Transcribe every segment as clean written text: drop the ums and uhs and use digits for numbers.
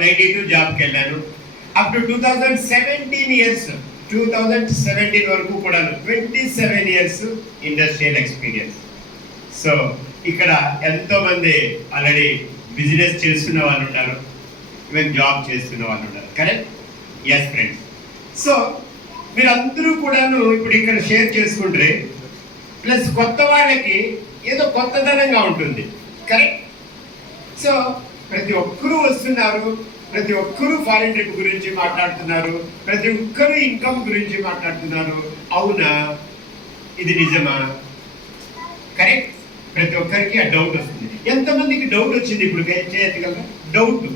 92 జాబ్కి వెళ్ళాను. Up to 2017 వరకు కూడా 27 ఇయర్స్ ఇండస్ట్రియల్ ఎక్స్పీరియన్స్. సో ఇక్కడ ఎంతోమంది ఆల్రెడీ బిజినెస్ చేస్తున్న వాళ్ళు ఉన్నారు, ఈవెన్ జాబ్ చేస్తున్న వాళ్ళు ఉన్నారు. కరెక్ట్? Yes friends. సో మీరందరూ కూడాను ఇప్పుడు ఇక్కడ షేర్ చేసుకుంటే ప్లస్ కొత్త వాళ్ళకి ఏదో కొత్తదనంగా ఉంటుంది. కరెక్ట్? సో ప్రతి ఒక్కరూ వస్తున్నారు, ప్రతి ఒక్కరూ ఫారిన్ ట్రిప్ గురించి మాట్లాడుతున్నారు, ప్రతి ఒక్కరూ ఇన్కమ్ గురించి మాట్లాడుతున్నారు. అవునా, ఇది నిజమా? కరెక్ట్? ప్రతి ఒక్కరికి ఆ డౌట్ వస్తుంది. ఎంతమందికి డౌట్ వచ్చింది ఇప్పుడు చేయగలరా? డౌట్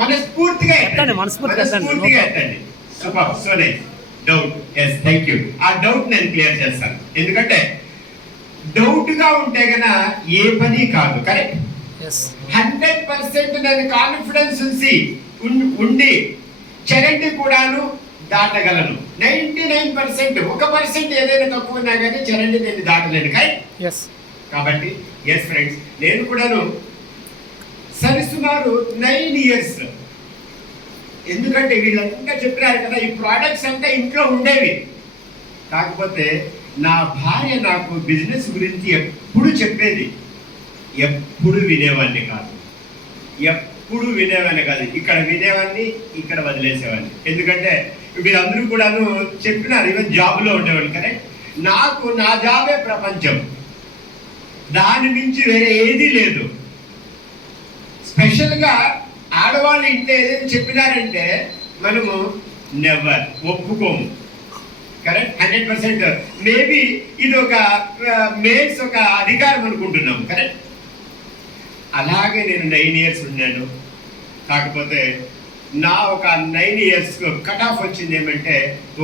మనస్ఫూర్తిగా ఎత్తండి. Super, so nice. Doubt, yes, thank you. ఆ డౌట్ నేను క్లియర్ చేస్తాను. ఎందుకంటే డౌట్ గా ఉంటే గనా ఏ పని కాదు. కరెక్ట్? 100% నేను కాన్ఫిడెన్స్ ఉండి చరణ్ని కూడాను దాటగలను. 99%, 1% ఏదైనా తక్కువ ఉన్నా కానీ చరణ్ని నేను దాటలేను. కరెక్ట్? కాబట్టి ఎస్ ఫ్రెండ్స్, నేను కూడాను సరిసుమారు 9 ఇయర్స్, ఎందుకంటే వీళ్ళంతా చెప్పారు కదా, ఈ ప్రోడక్ట్స్ అంతా ఇంట్లో ఉండేవి. కాకపోతే నా భార్య నాకు బిజినెస్ గురించి ఎప్పుడు చెప్పేది, ఎప్పుడు వినేవాడిని కాదు. ఇక్కడ వినేవాడిని, ఇక్కడ వదిలేసేవాడిని. ఎందుకంటే వీళ్ళందరూ కూడాను చెప్పినారు, ఈవెన్ జాబ్లో ఉండేవాళ్ళు. కరెక్ట్? నాకు నా జాబే ప్రపంచం, దాని మించి వేరే ఏదీ లేదు. స్పెషల్గా ఆడవాళ్ళు ఇంట్లో ఏదైనా చెప్పినారంటే మనము నెవర్ ఒప్పుకోము. కరెక్ట్? 100%. మేబీ ఇది ఒక మేల్స్ ఒక అధికారం అనుకుంటున్నాం. కరెక్ట్? అలాగే నేను 9 ఇయర్స్ ఉన్నాను. కాకపోతే నా ఒక 9 ఇయర్స్ కట్ ఆఫ్ వచ్చింది ఏమంటే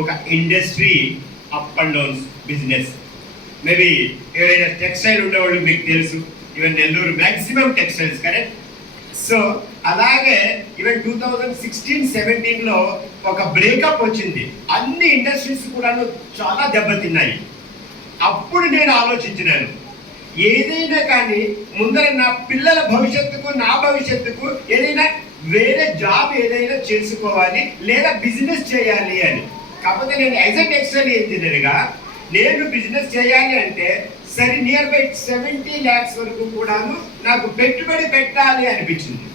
ఒక industry up and downs business. Maybe ఎవరైనా టెక్స్టైల్ ఉండేవాళ్ళు మీకు తెలుసు, even Nellore maximum textiles. Correct? So అలాగే ఈవెన్ 2016-17లో ఒక బ్రేకప్ వచ్చింది. అన్ని ఇండస్ట్రీస్ కూడా చాలా దెబ్బతిన్నాయి. అప్పుడు నేను ఆలోచించినాను, ఏదైనా కానీ ముందర నా పిల్లల భవిష్యత్తుకు, నా భవిష్యత్తుకు ఏదైనా వేరే జాబ్ ఏదైనా చేసుకోవాలి లేదా బిజినెస్ చేయాలి అని. కాకపోతే నేను యాజ్ ఎ టెక్స్టైల్ ఇంజనీర్గా నేను బిజినెస్ చేయాలి అంటే సరే నియర్ బై 70 lakhs వరకు కూడాను నాకు పెట్టుబడి పెట్టాలి అనిపించింది.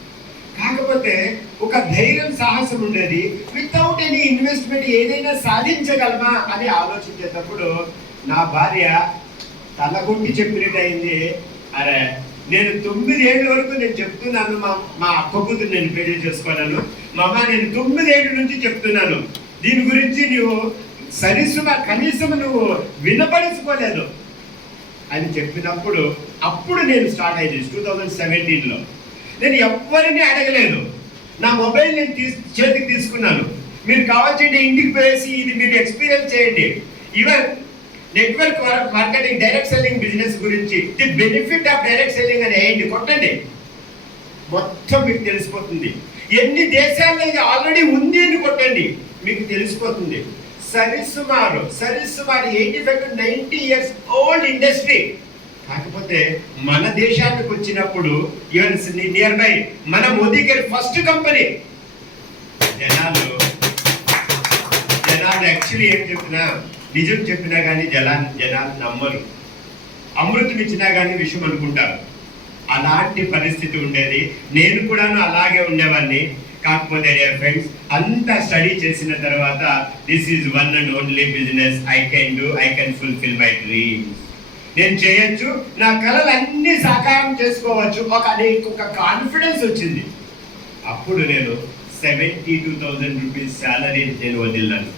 కాకపోతే ఒక ధైర్యం, సాహసం ఉండేది. వితౌట్ ఎనీ ఇన్వెస్ట్మెంట్ ఏదైనా సాధించగలమా అని ఆలోచించేటప్పుడు నా భార్య తలగొట్టి చెప్పినట్టు అయింది. అరే, నేను 9 ఏళ్ళ వరకు నేను చెప్తున్నాను, మా అక్క కూతురు నేను పెళ్లి చేసుకోవాలను, మా అమ్మ నేను 9 ఏళ్ళ నుంచి చెప్తున్నాను దీని గురించి, నువ్వు కనీసం నువ్వు వినపడించుకోలేదు అని చెప్పినప్పుడు అప్పుడు నేను స్టార్ట్ అయ్యింది. 2017లో నేను ఎవరిని అడగలేదు. నా మొబైల్ నేను చేతికి తీసుకున్నాను. మీరు కావాల్సింటే ఇంటికి పోయేసి ఇది మీరు ఎక్స్పీరియన్స్ చేయండి. Even network marketing, direct selling business గురించి the benefit of direct selling అని వేయండి, కొట్టండి, మొత్తం మీకు తెలిసిపోతుంది. ఎన్ని దేశాల్లో ఇది ఆల్రెడీ ఉంది అని కొట్టండి, మీకు తెలిసిపోతుంది. సరిసుమారు 85-90 ఇయర్స్ ఓల్డ్ ఇండస్ట్రీ. కాకపోతే మన దేశానికి వచ్చినప్పుడు ఈవెన్ నియర్ బై మన మోదీ గారి ఫస్ట్ కంపెనీ. జనాలు యాక్చువల్లీ ఏం చెప్పినా, నిజం చెప్పినా కానీ జనాలు నమ్మరు. అమృతం ఇచ్చినా కానీ విషయం అనుకుంటారు. అలాంటి పరిస్థితి ఉండేది. నేను కూడాను అలాగే ఉండేవాడిని. కాకపోతే డియర్ ఫ్రెండ్స్, అంతా స్టడీ చేసిన తర్వాత this is one and only business I can fulfil my dreams. నేను చేయొచ్చు, నా కళలు అన్ని సాకారం చేసుకోవచ్చు. ఒక కాన్ఫిడెన్స్ వచ్చింది. అప్పుడు నేను 72,000 రూపీస్ శాలరీ నేను వదిలాను.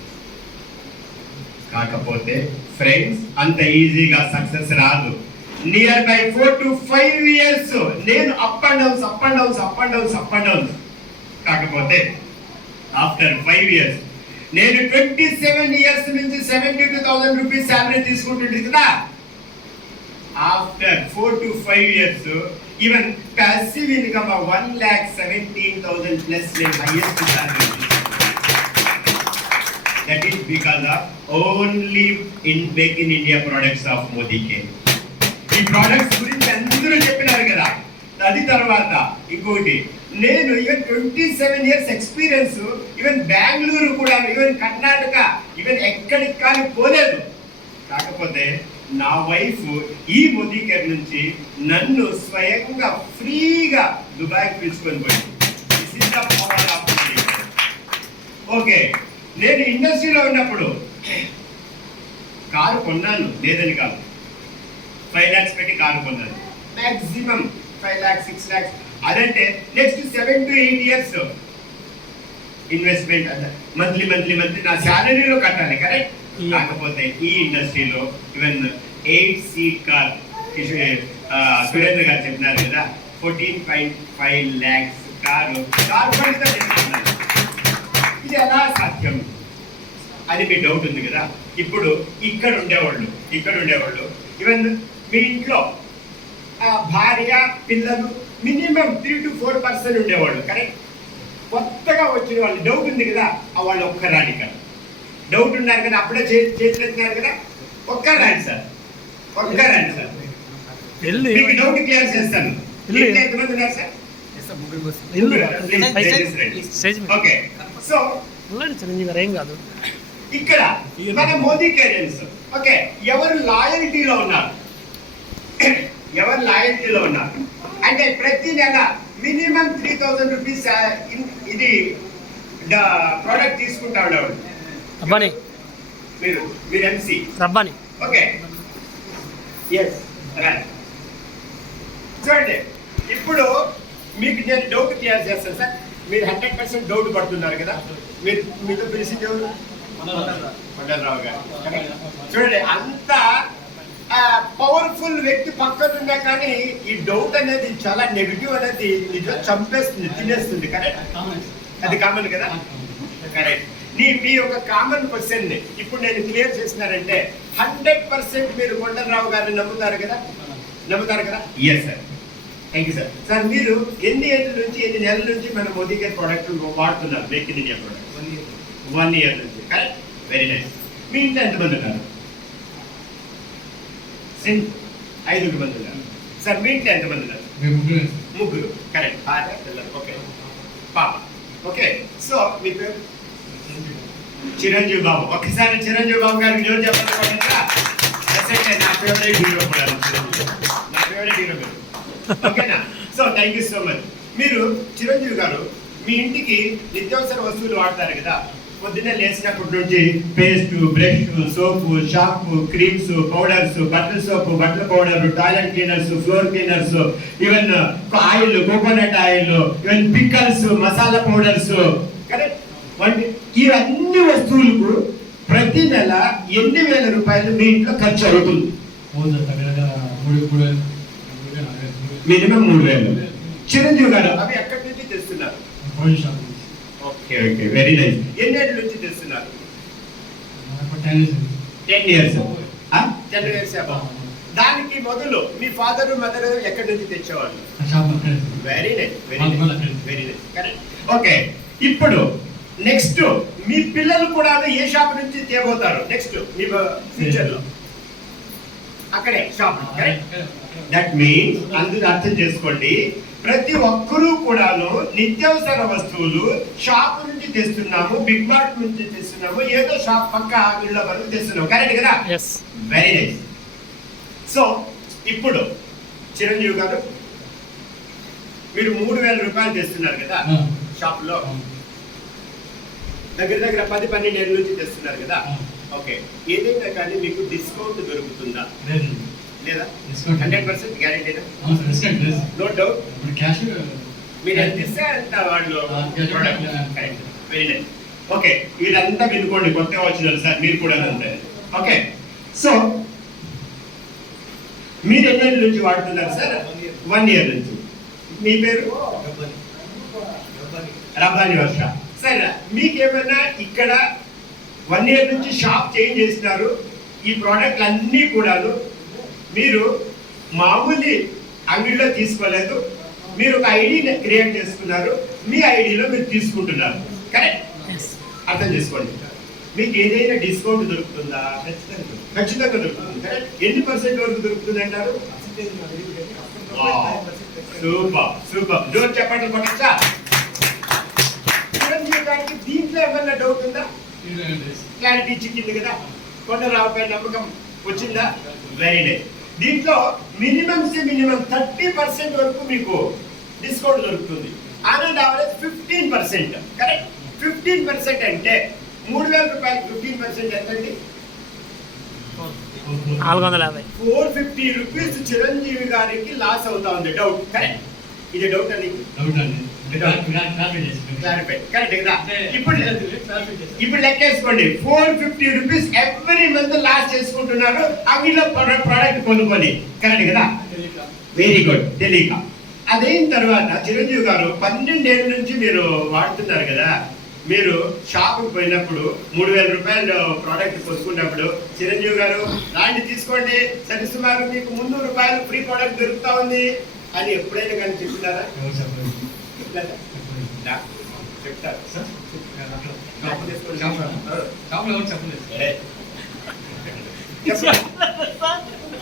కాకపోతే ఫ్రెండ్స్, అంత ఈజీగా సక్సెస్ రాదు. నియర్ బై 4 to 5 ఇయర్స్ నేను అప్ అండ్ డౌన్స్. కాకపోతే ఆఫ్టర్ 5 ఇయర్స్ నేను 27 ఇయర్స్ నుంచి 72,000 రూపీస్ శాలరీ తీసుకుంటుంది కదా. After 4 to 5 years even passive income 1,17,000 plus నేను highest salary. That is because of only Make in India products of Modi Care. ఈ products గురించి అందరూ చెప్పినారు కదా. అది తర్వాత ఇంకోటి నేను even 27 years experience, even Bengaluru కూడా, ఈవెన్ కర్ణాటక, ఈవెన్ ఎక్కడికి కానీ పోలేదు. కాకపోతే నా వైఫ్ ఈ మోదీ కేర్ నుంచి నన్ను స్వయంగా ఫ్రీగా దుబాయ్కి పిలుచుకొని పోయింది. ఓకే, నేను ఇండస్ట్రీలో ఉన్నప్పుడు కారు కొన్నాను, లేదని కాదు, 5 lakhs పెట్టి కారు కొన్నాను. Maximum 5 lakhs 6 lakhs. అదంటే నెక్స్ట్ 7 to 8 years ఇన్వెస్ట్మెంట్ అన్న మంత్లీ నా శాలరీలో కట్టాలి, కరెక్ట్? కాకపోతే ఈ ఇండస్ట్రీలో ఈవెన్ 8 seat కార్ సురేంద్ర గారు చెప్పినారు కదా, 14.5 lakhs కారు చేస్తున్నారు. ఇది ఎలా సాధ్యం అని మీ డౌట్ ఉంది కదా. ఇప్పుడు ఇక్కడ ఉండేవాళ్ళు ఈవెన్ మీ ఇంట్లో భార్య పిల్లలు మినిమం 3 to 4% ఉండేవాళ్ళు, కరెక్ట్? కొత్తగా వచ్చిన వాళ్ళు డౌట్ ఉంది కదా, వాళ్ళు ఒక్కరాని కదా, డౌట్ ఉన్నారు కదా, అప్పుడే చేతున్నారు కదా, ఒక్కరాని సార్ మీకు డౌట్ క్లియర్ చేస్తాను. ఎంతమంది ఉన్నారు సార్? ఓకే, సో ఏం కాదు, ఇక్కడ మన మోదీ కేరియన్స్ ఓకే, ఎవరు లాయల్టీలో ఉన్నారు అంటే ప్రతి నెల మినిమం 3,000 రూపీస్ ఇది ప్రోడక్ట్ తీసుకుంటా ఉండేవాడు. రబ్బాని మీరు MC Rabbani. Okay, yes right. చూడండి, ఇప్పుడు మీకు నేను డౌట్ క్లియర్ చేస్తాను సార్. మీరు 100% డౌట్ పడుతున్నారు కదా. మీతో పిలిచింది ఎవరు? కొండలరావు గారు. చూడండి, అంత పవర్ఫుల్ వ్యక్తి పక్కన ఉన్నా కానీ ఈ డౌట్ అనేది చాలా నెగిటివ్ అనేది నిజం చంపేస్తుంది, తినేస్తుంది, కరెక్ట్? అది కామన్ కదా, కరెక్ట్? మీ యొక్క కామన్ క్వశ్చన్ ని ఇప్పుడు నేను క్లియర్ చేసినారంటే 100% మీరు కొండలరావు గారిని నమ్ముతారు కదా? Yes sir, thank you sir. Sir, మీరు ఎన్ని నెలల నుంచి మన మోదీ గారి ప్రోడక్ట్ వాడుతున్నారు? Make in India product 1 year నుంచి, కరెక్ట్? Very nice. మీ ఇంట్లో ఎంతమంది ఉన్నారు? 5 మంది ఉన్నారు. సార్, మీ ఇంట్లో ఎంతమంది ఉన్నారు? ముగ్గురు, కరెక్ట్. భార్య పిల్లలు, ఓకే, పాప, ఓకే. సో మీ పేరు? చిరంజీవి బాబు. ఒకసారి చిరంజీవి బాబు గారికి జోరు చెప్పాలి. నా ఫేవరెట్ హీరో కూడా, నా ఫేవరెట్ హీరో గారు, ఓకేనా? So thank you so much. మీరు చిరంజీవి గారు మీ ఇంటికి నిత్యావసర వస్తువులు వాడతారు కదా, పొద్దున్నే లేచినప్పటి నుంచి పేస్ట్, బ్రష్, సోపు, షాంపూ, క్రీమ్స్, పౌడర్స్, బట్టల సోపు, బట్టల powder, toilet cleaners, floor cleaners, even oil, coconut oil, even pickles, masala powders, correct? ఇవన్నీ వస్తువులకు ప్రతి నెల ఎన్ని వేల రూపాయలు మీ ఇంట్లో ఖర్చు అవుతుంది? మినిమం 3,000. చిరంజీవి గారు అవి ఎక్కడి నుంచి తెస్తున్నారు? Okay, very nice. ఎన్నేళ్ళ నుంచి తెస్తున్నారు? 10 years. 10 years. దానికి మొదలు మీ ఫాదర్ మదర్ ఎక్కడి నుంచి తెచ్చేవాళ్ళు? Very nice, correct. ఓకే, ఇప్పుడు నెక్స్ట్ మీ పిల్లలు కూడా ఏ షాప్ నుంచి తేబోతారు? నెక్స్ట్ మీ ఫ్యూచర్ లో అక్కడే షాప్, కరెక్ట్? దట్ మీన్స్ అందుకు అర్థం చేసుకోండి, ప్రతి ఒక్కరూ కూడాను నిత్యావసర వస్తువులు షాప్ నుంచి తెస్తున్నాము, బిగ్ మార్ట్ నుంచి తెస్తున్నాము, ఏదో షాప్ పక్క ఇళ్ళ వరకు తెస్తున్నాము, కరెక్ట్ కదా? Very nice. సో ఇప్పుడు చిరంజీవి గారు మీరు 3,000 రూపాయలు తెస్తున్నారు కదా షాప్ లో, దగ్గర 10-12 ఏళ్ళ నుంచి తెస్తున్నారు కదా. ఓకే, ఏదైనా కానీ మీకు డిస్కౌంట్ దొరుకుతుందా? లేదా? 100% గ్యారెంటీనా? No doubt. మీరు ఎంత ఇస్తే అంత వాళ్ళు. Very nice. ఓకే, ఇదంతా వినుకోండి, కొత్తగా వచ్చిన సార్ మీరు కూడా అంతే. ఓకే, సో మీరు ఎన్ని నుంచి వాడుతున్నారు సార్? 1 year నుంచి. మీ పేరు? రబ్బాని వర్ష. సరే, మీకేమైనా ఇక్కడ 1 year నుంచి షాప్ చేంజ్ చేసినారు, ఈ ప్రోడక్ట్లు అన్నీ కూడాను మీరు మామూలు అంగడిలో తీసుకోలేదు, మీరు ఒక ఐడిని క్రియేట్ చేసుకున్నారు, మీ ఐడిలో మీరు తీసుకుంటున్నారు, కరెక్ట్? అర్థం చేసుకోండి. మీకు ఏదైనా డిస్కౌంట్ దొరుకుతుందా? ఖచ్చితంగా దొరుకుతుంది, కరెక్ట్? ఎన్ని % వరకు దొరుకుతుంది అంటారు? సూపర్ సూపర్ జోర్ చెప్పండి కొట్టచ్చా చిరంజీవి గారికి దీంట్లో ఏమన్నా డౌట్ ఉందా క్లారిటీ ఇచ్చింది కదా కొండరావుపై నమ్మకం వచ్చిందా వెరీ నైస్ దీంట్లో మినిమం 30% వరకు మీకు డిస్కౌంట్ దొరుకుతుంది ఆన్ అండ్ యావరేజ్ 15% కరెక్ట్ 15% అంటే 3,000 రూపాయలు 15% ఎంతండి 450 450 రూపీస్ చిరంజీవి గారికి లాస్ అవుతా ఉంది డౌట్ కరెక్ట్ ఇది డౌట్ అని క్లారిఫై కరెక్ట్ కదా ఇప్పుడు లెక్కేసుకోండి 450 రూపీస్ ఎవ్రీ మంత్ లాస్ చేసుకుంటున్నారు అంగిలో ప్రోడక్ట్ కొనుక్కొని కరెక్ట్ కదా వెరీ గుడ్ తెలియక అదైన తర్వాత చిరంజీవి గారు 12 ఏళ్ళ నుంచి మీరు వాడుతున్నారు కదా మీరు షాప్కి పోయినప్పుడు 3,000 రూపాయలు ప్రోడక్ట్ కొనుక్కున్నప్పుడు చిరంజీవి గారు రాండి తీసుకోండి సరిసుమారు మీకు 300 రూపాయలు ఫ్రీ ప్రోడక్ట్ దొరుకుతా ఉంది అని ఎప్పుడైనా కానీ చెప్తున్నారా చెప్తారు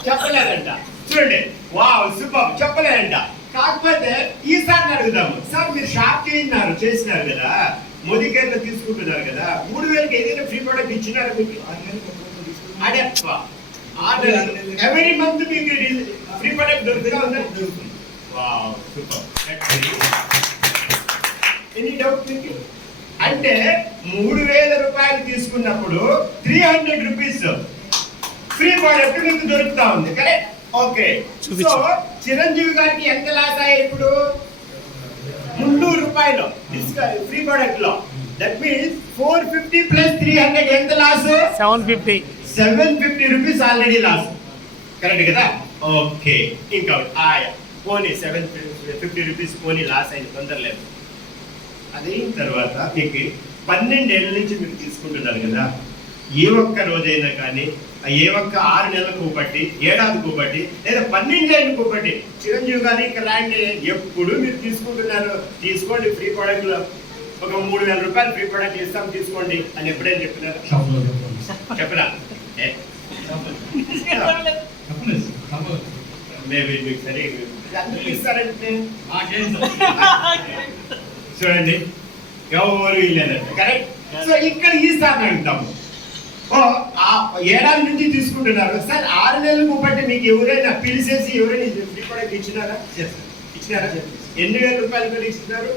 చెప్పలేదంట చూడండి వావ్ సూపర్ చెప్పలేదంట కాకపోతే ఈసారి అడుగుదాము సార్ మీరు షాప్ చేసినారు కదా మోదీ కేర్ లో తీసుకుంటున్నారు కదా 3,000కి ఏదైనా ఫ్రీ ప్రోడక్ట్ ఇచ్చినారు మీకు అదే ఎవరీ మంత్ మీకు ఫ్రీ ప్రోడక్ట్ దొరుకుతుందా ఉందా వావ్ సూపర్ ఎనీ డౌట్ మీకు అంటే 3,000 రూపాయలు తీసుకున్నప్పుడు 300 రూపీస్ ఫ్రీ ప్రోడక్ట్ మీకు దొరుకుతా ఉంది కరెక్ట్ ఓకే సో చిరంజీవి గారికి ఎంత లాస్ అయ్యాయి ఇప్పుడు 300 రూపాయలు ఫ్రీ ప్రోడక్ట్ లో దట్ మీన్స్ 450 ప్లస్ 300 ఎంత loss 750 rupees already loss correct కదా ఓకే ఇంకా పోనీ 750 రూపీస్ పోనీ లాస్ అయింది తొందరలేదు అదైన తర్వాత మీకు 12 ఏళ్ళ నుంచి మీరు తీసుకుంటున్నారు కదా ఏ ఒక్క రోజైనా కానీ ఏ ఒక్క 6 నెలలకు బట్టి ఏడాదికి బట్టి లేదా 12 ఏళ్ళకు బట్టి చిరంజీవి గారి ఇలాంటి ఎప్పుడు మీరు తీసుకుంటున్నారు తీసుకోండి ఫ్రీ ప్రోడక్ట్ లో ఒక 3,000 రూపాయలు ఫ్రీ ప్రోడక్ట్ ఇస్తాం తీసుకోండి అని ఎప్పుడైనా చెప్పినారు చెప్పరా మేబీ మీకు సరే ఇస్తారంటే చూడండి ఎవరు ఇల్లేదంట కరెక్ట్ సో ఇక్కడ ఈ సార్ అడుగుతాము ఏడాది నుంచి తీసుకుంటున్నారు సార్ 6 నెలలకు బట్టి మీకు ఎవరైనా పిలిచేసి ఎవరైనా ఫ్రీ ప్రోడక్ట్ ఇచ్చినారా ఎన్ని వేల రూపాయలు కూడా ఇస్తున్నారు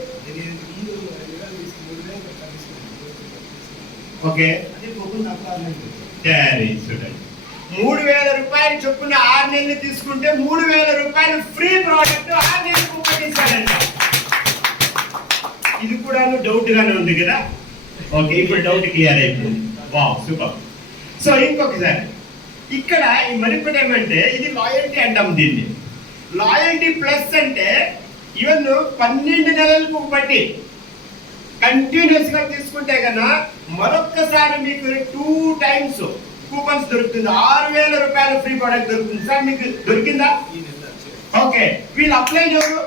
ఓకే చూడండి 3,000 రూపాయలు చొప్పున 6 నెలలు తీసుకుంటే 3,000 రూపాయలు ఫ్రీ ప్రోడక్ట్ 6 నెలలకు ఇస్తారంట ఇది కూడా డౌట్ గానే ఉంది కదా ఓకే ఇప్పుడు డౌట్ క్లియర్ అయిపోయింది వావ్ సూపర్ సో ఇంకొకసారి ఇక్కడ ఈ మరిపడి ఏమంటే ఇది లాయల్టీ అంటాం దీన్ని లాయల్టీ ప్లస్ అంటే ఈవెన్ 12 నెలలకు బట్టి కంటిన్యూస్ గా తీసుకుంటే కన్నా మరొక్కసారి మీకు 2 టైమ్స్ కూపన్స్ దొరుకుతుంది 6,000 రూపాయలు ఫ్రీ ప్రోడక్ట్ దొరుకుతుంది సార్ మీకు దొరికిందా ఓకే వీళ్ళు అప్లై చేయరు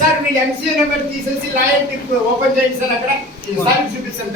సార్ వీళ్ళు ఎంసీఏ నెంబర్ తీసేసి లాయల్టీ ఓపెన్ చేయండి సార్ అక్కడ సార్ చూపిస్తాను